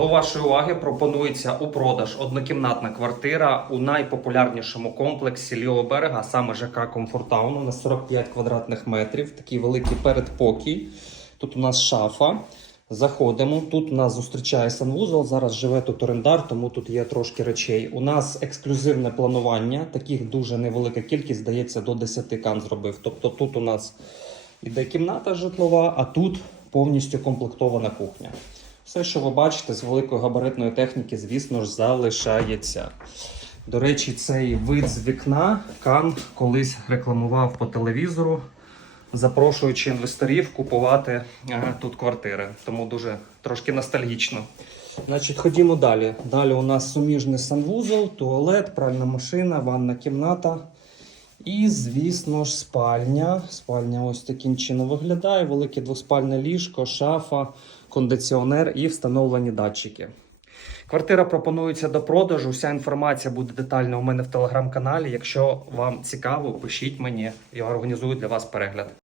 До вашої уваги пропонується у продаж однокімнатна квартира у найпопулярнішому комплексі лівого берега, саме ЖК Комфортауну на 45 квадратних метрів. Такий великий передпокій. Тут у нас шафа. Заходимо. Тут у нас зустрічає санвузол. Зараз живе тут орендар, тому тут є трошки речей. У нас ексклюзивне планування. Таких дуже невелика кількість, здається, до 10 кан зробив. Тобто тут у нас іде кімната житлова, а тут повністю комплектована кухня. Все, що ви бачите з великої габаритної техніки, звісно ж, залишається. До речі, цей вид з вікна Кан колись рекламував по телевізору, запрошуючи інвесторів купувати е, тут квартири. Тому дуже трошки ностальгічно. Значить, ходімо далі. Далі у нас суміжний санвузол, туалет, пральна машина, ванна кімната. І, звісно ж, спальня. Спальня ось таким чином виглядає. Велике двоспальне ліжко, шафа, кондиціонер і встановлені датчики. Квартира пропонується до продажу. Вся інформація буде детально у мене в телеграм-каналі. Якщо вам цікаво, пишіть мені, я організую для вас перегляд.